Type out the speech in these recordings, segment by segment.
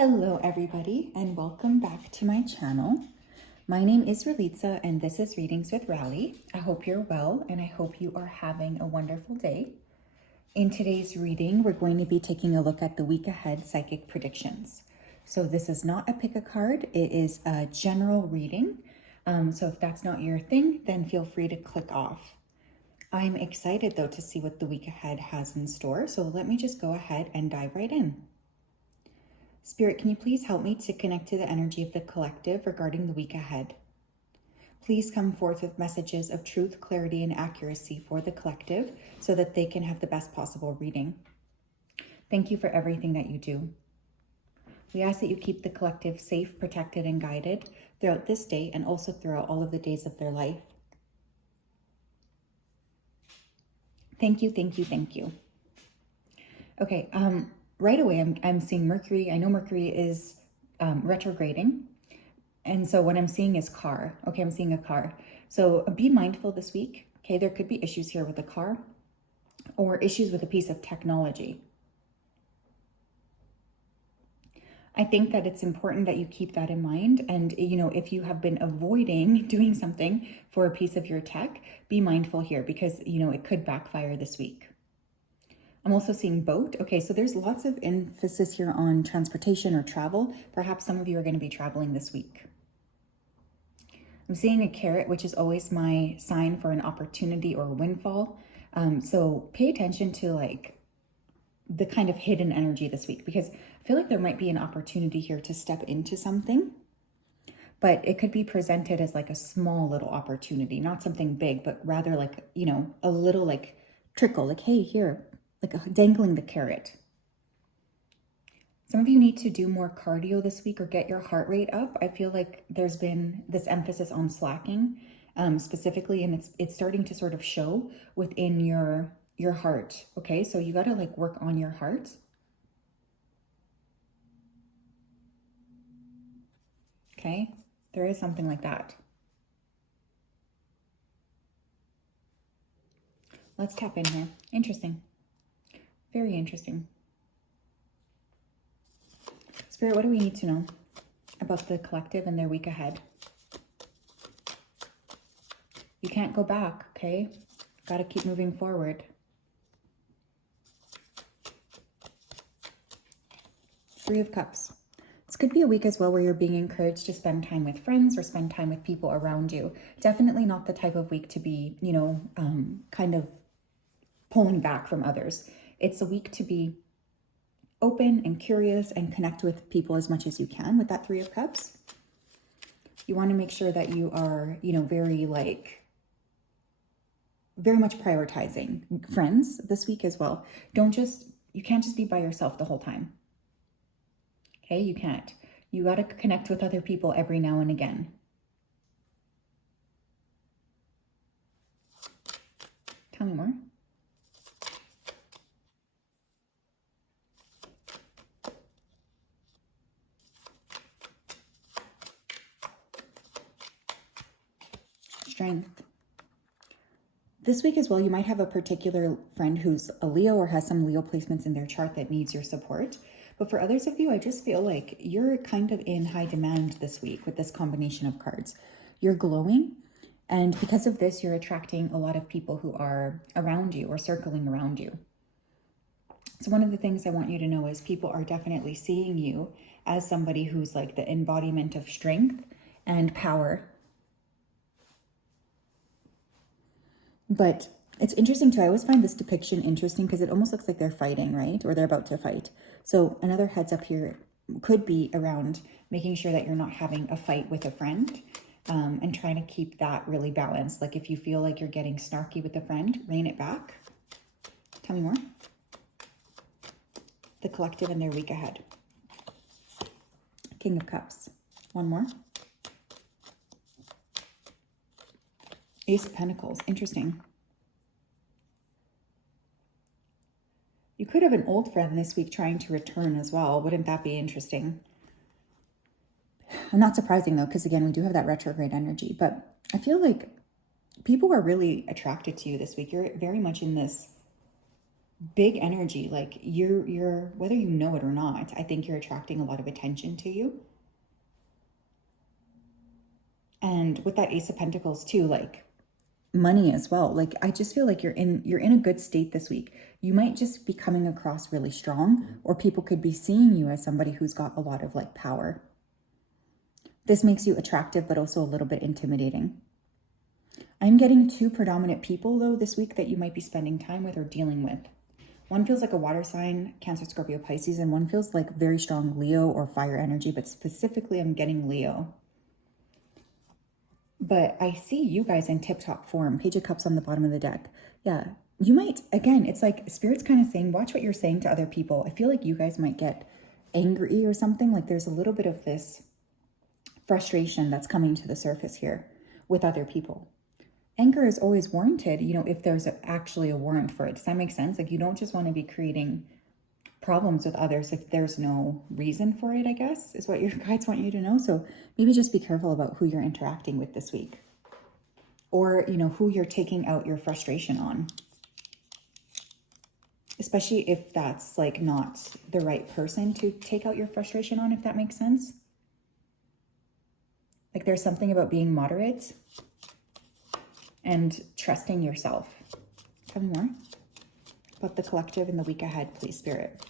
Hello everybody and welcome back to my channel. My name is Ralitza and this is Readings with Rali. I hope you're well and I hope you are having a wonderful day. In today's reading, we're going to be taking a look at the week ahead psychic predictions. So this is not a pick a card, it is a general reading. So if that's not your thing, then feel free to click off. I'm excited though to see what the week ahead has in store. So let me just go ahead and dive right in. Spirit, can you please help me to connect to the energy of the collective regarding the week ahead? Please come forth with messages of truth, clarity, and accuracy for the collective so that they can have the best possible reading. Thank you for everything that you do. We ask that you keep the collective safe, protected, and guided throughout this day and also throughout all of the days of their life. Thank you, thank you, thank you. Okay, right away, I'm seeing Mercury. I know Mercury is retrograding. And so what I'm seeing is car. Okay, I'm seeing a car. So be mindful this week. Okay, there could be issues here with the car or issues with a piece of technology. I think that it's important that you keep that in mind. And, if you have been avoiding doing something for a piece of your tech, be mindful here because, it could backfire this week. I'm also seeing boat. Okay, so there's lots of emphasis here on transportation or travel. Perhaps some of you are going to be traveling this week. I'm seeing a carrot, which is always my sign for an opportunity or a windfall. So pay attention to the kind of hidden energy this week because I feel like there might be an opportunity here to step into something, but it could be presented as like a small little opportunity, not something big, but rather a little trickle, like, hey, here. Dangling the carrot. Some of you need to do more cardio this week or get your heart rate up. I feel like there's been this emphasis on slacking specifically, and it's starting to sort of show within your heart. Okay, so you got to work on your heart. Okay, there is something like that. Let's tap in here. Interesting. Very interesting. Spirit, what do we need to know about the collective and their week ahead? You can't go back, okay? Got to keep moving forward. Three of Cups. This could be a week as well where you're being encouraged to spend time with friends or spend time with people around you. Definitely not the type of week to be, kind of pulling back from others. It's a week to be open and curious and connect with people as much as you can with that Three of Cups. You want to make sure that you are, very much prioritizing friends this week as well. You can't just be by yourself the whole time. Okay, you can't. You got to connect with other people every now and again. Tell me more. Strength. This week as well, you might have a particular friend who's a Leo or has some Leo placements in their chart that needs your support. But for others of you, I just feel like you're kind of in high demand this week with this combination of cards. You're glowing, and because of this, you're attracting a lot of people who are around you or circling around you. So one of the things I want you to know is people are definitely seeing you as somebody who's like the embodiment of strength and power. But it's interesting too. I always find this depiction interesting because it almost looks like they're fighting, right? Or they're about to fight. So another heads up here could be around making sure that you're not having a fight with a friend and trying to keep that really balanced. Like if you feel like you're getting snarky with a friend, rein it back. Tell me more. The collective and their week ahead. King of Cups. One more. Ace of Pentacles. Interesting. You could have an old friend this week trying to return as well. Wouldn't that be interesting? Not surprising though, because again, we do have that retrograde energy. But I feel like people are really attracted to you this week. You're very much in this big energy. Like you're whether you know it or not, I think you're attracting a lot of attention to you. And with that Ace of Pentacles too, like money as well. Like I just feel like you're in a good state this week. You might just be coming across really strong, or people could be seeing you as somebody who's got a lot of like power. This makes you attractive, but also a little bit intimidating. I'm getting two predominant people though this week that you might be spending time with or dealing with. One feels like a water sign, Cancer, Scorpio, Pisces, and one feels like very strong Leo or fire energy, but specifically I'm getting Leo. But I see you guys in tip-top form. Page of Cups on the bottom of the deck. Yeah, you might, again, it's like Spirit's kind of saying, watch what you're saying to other people. I feel like you guys might get angry or something. Like there's a little bit of this frustration that's coming to the surface here with other people. Anger is always warranted, you know, if there's actually a warrant for it. Does that make sense? Like you don't just want to be creating problems with others if there's no reason for it, I guess, is what your guides want you to know. So maybe just be careful about who you're interacting with this week, or, you know, who you're taking out your frustration on, especially if that's like not the right person to take out your frustration on, if that makes sense. Like there's something about being moderate and trusting yourself. Tell me more about the collective in the week ahead, please, Spirit.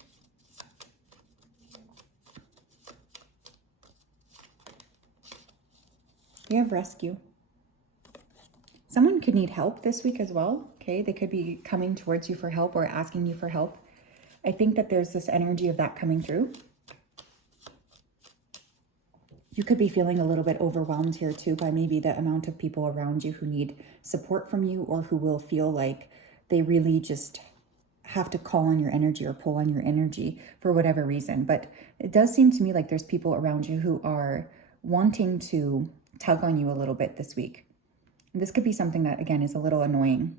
We have rescue. Someone could need help this week as well, okay? They could be coming towards you for help or asking you for help. I think that there's this energy of that coming through. You could be feeling a little bit overwhelmed here too by maybe the amount of people around you who need support from you, or who will feel like they really just have to call on your energy or pull on your energy for whatever reason. But it does seem to me like there's people around you who are wanting to tug on you a little bit this week. And this could be something that, again, is a little annoying.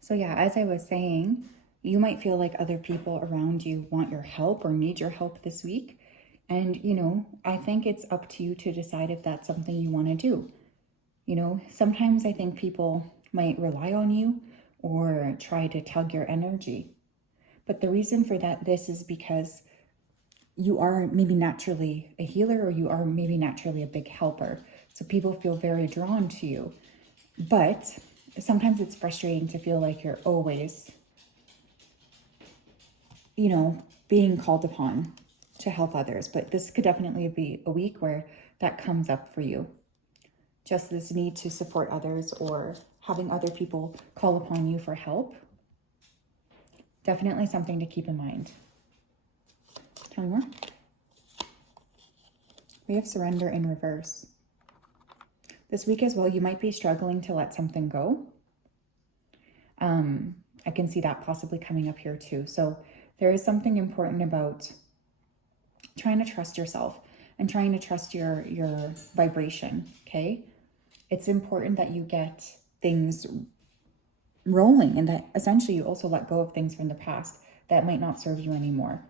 So yeah, as I was saying, you might feel like other people around you want your help or need your help this week. And, you know, I think it's up to you to decide if that's something you want to do. You know, sometimes I think people might rely on you or try to tug your energy. But the reason for this is because you are maybe naturally a healer, or you are maybe naturally a big helper. So people feel very drawn to you. But sometimes it's frustrating to feel like you're always, you know, being called upon to help others. But this could definitely be a week where that comes up for you. Just this need to support others, or having other people call upon you for help. Definitely something to keep in mind. Tell me more. We have surrender in reverse. This week as well, you might be struggling to let something go. I can see that possibly coming up here too. So there is something important about trying to trust yourself and trying to trust your vibration, okay? It's important that you get things rolling, and that essentially you also let go of things from the past that might not serve you anymore.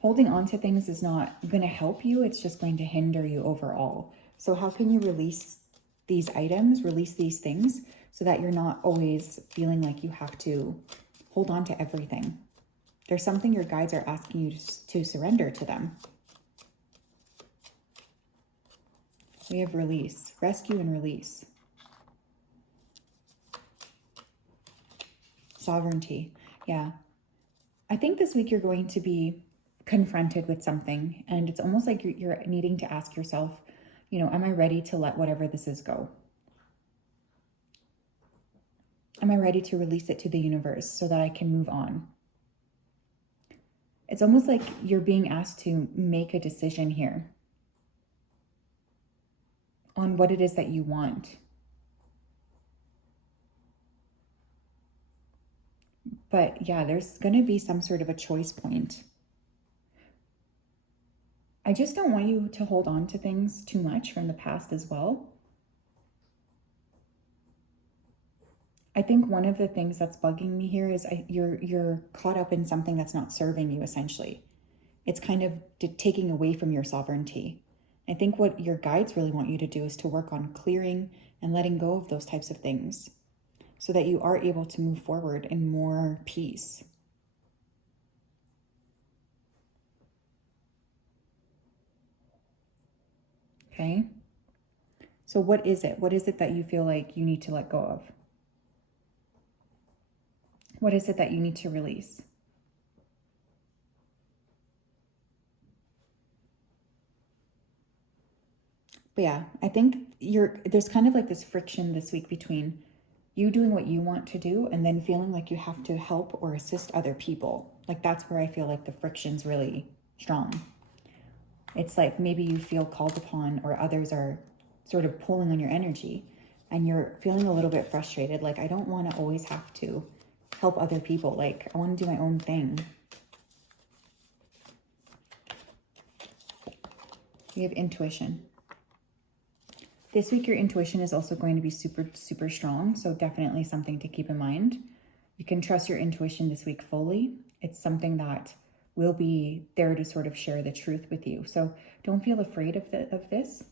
Holding on to things is not going to help you. It's just going to hinder you overall. So how can you release these items, release these things, so that you're not always feeling like you have to hold on to everything? There's something your guides are asking you to surrender to them. We have release, rescue and release. Sovereignty. Yeah. I think this week you're going to be confronted with something, and it's almost like you're needing to ask yourself, you know, am I ready to let whatever this is go? Am I ready to release it to the universe so that I can move on? It's almost like you're being asked to make a decision here on what it is that you want. But yeah, there's going to be some sort of a choice point. I just don't want you to hold on to things too much from the past as well. I think one of the things that's bugging me here is you're caught up in something that's not serving you, essentially. It's kind of taking away from your sovereignty. I think what your guides really want you to do is to work on clearing and letting go of those types of things. so that you are able to move forward in more peace. Okay? So what is it? What is it that you feel like you need to let go of? What is it that you need to release? But yeah, I think there's kind of like this friction this week between you doing what you want to do and then feeling like you have to help or assist other people. Like that's where I feel like the friction's really strong. It's like maybe you feel called upon or others are sort of pulling on your energy and you're feeling a little bit frustrated. Like, I don't want to always have to help other people. Like, I want to do my own thing. We have intuition. This week, your intuition is also going to be super, super strong. So definitely something to keep in mind. You can trust your intuition this week fully. It's something that will be there to sort of share the truth with you. So don't feel afraid of this.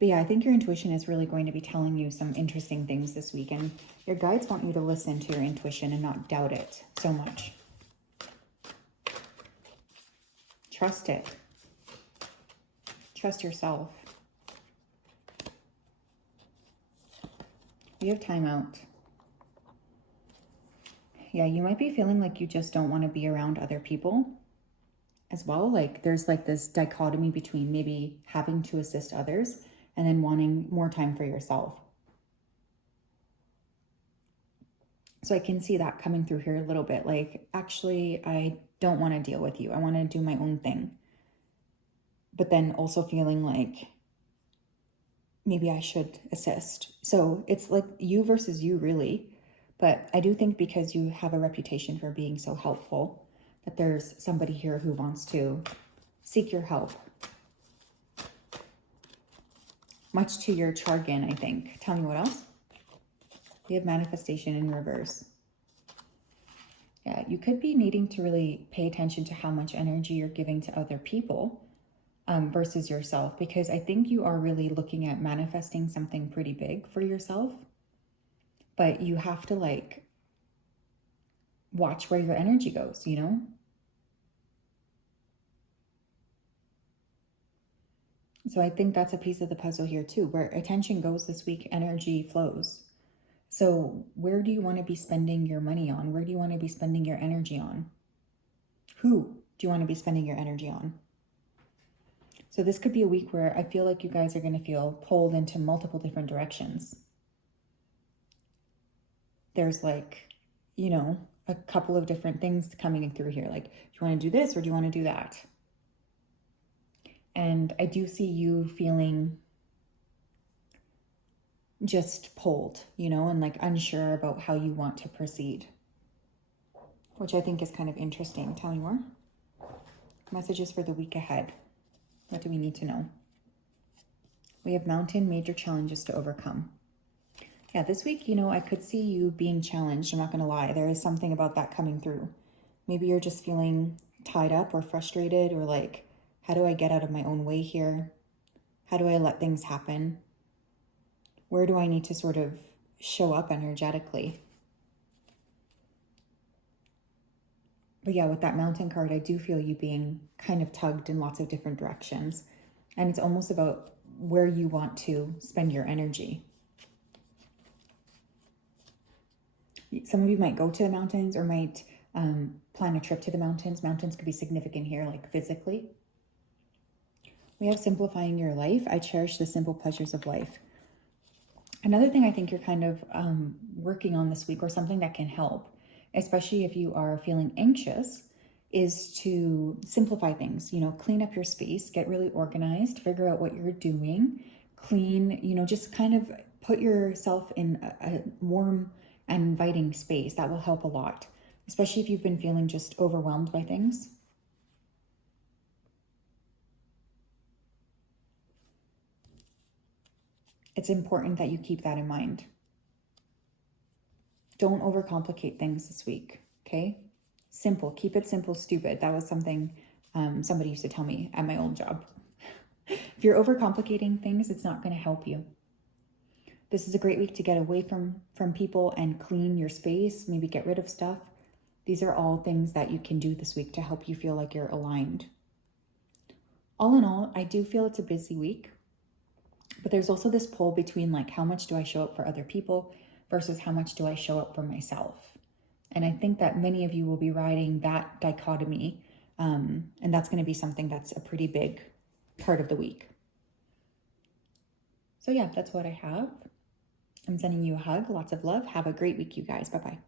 But yeah, I think your intuition is really going to be telling you some interesting things this week. And your guides want you to listen to your intuition and not doubt it so much. Trust it. Trust yourself. We have time out. Yeah, you might be feeling like you just don't want to be around other people as well. Like there's like this dichotomy between maybe having to assist others and then wanting more time for yourself. So I can see that coming through here a little bit. Like, actually, I don't want to deal with you. I want to do my own thing. But then also feeling like maybe I should assist. So it's like you versus you, really. But I do think because you have a reputation for being so helpful, that there's somebody here who wants to seek your help. Much to your chagrin, I think. Tell me what else. We have manifestation in reverse. Yeah, you could be needing to really pay attention to how much energy you're giving to other people versus yourself, because I think you are really looking at manifesting something pretty big for yourself, but you have to like watch where your energy goes, you know? So I think that's a piece of the puzzle here too. Where attention goes this week, energy flows. So where do you want to be spending your money on? Where do you want to be spending your energy on? Who do you want to be spending your energy on? So this could be a week where I feel like you guys are going to feel pulled into multiple different directions. There's like, you know, a couple of different things coming through here. Like, do you want to do this or do you want to do that? And I do see you feeling just pulled, you know, and like unsure about how you want to proceed, which I think is kind of interesting. Tell me more. Messages for the week ahead. What do we need to know? We have mountain, major challenges to overcome. Yeah, this week, you know, I could see you being challenged. I'm not going to lie. There is something about that coming through. Maybe you're just feeling tied up or frustrated or like, how do I get out of my own way here? How do I let things happen? Where do I need to sort of show up energetically? But yeah, with that mountain card, I do feel you being kind of tugged in lots of different directions. And it's almost about where you want to spend your energy. Some of you might go to the mountains or might plan a trip to the mountains. Mountains could be significant here, like physically. We have simplifying your life. I cherish the simple pleasures of life. Another thing I think you're kind of working on this week, or something that can help, especially if you are feeling anxious, is to simplify things. You know, clean up your space, get really organized, figure out what you're doing, clean, you know, just kind of put yourself in a warm and inviting space. That will help a lot, especially if you've been feeling just overwhelmed by things. It's important that you keep that in mind. Don't overcomplicate things this week, okay? Simple. Keep it simple, stupid. That was something Somebody used to tell me at my old job. If you're overcomplicating things, it's not going to help you. This is a great week to get away from people and clean your space, maybe get rid of stuff. These are all things that you can do this week to help you feel like you're aligned. All in all, I do feel it's a busy week, but there's also this pull between like how much do I show up for other people versus how much do I show up for myself. And I think that many of you will be riding that dichotomy, and that's going to be something that's a pretty big part of the week. So yeah, that's what I have. I'm sending you a hug, lots of love. Have a great week, you guys. Bye-bye.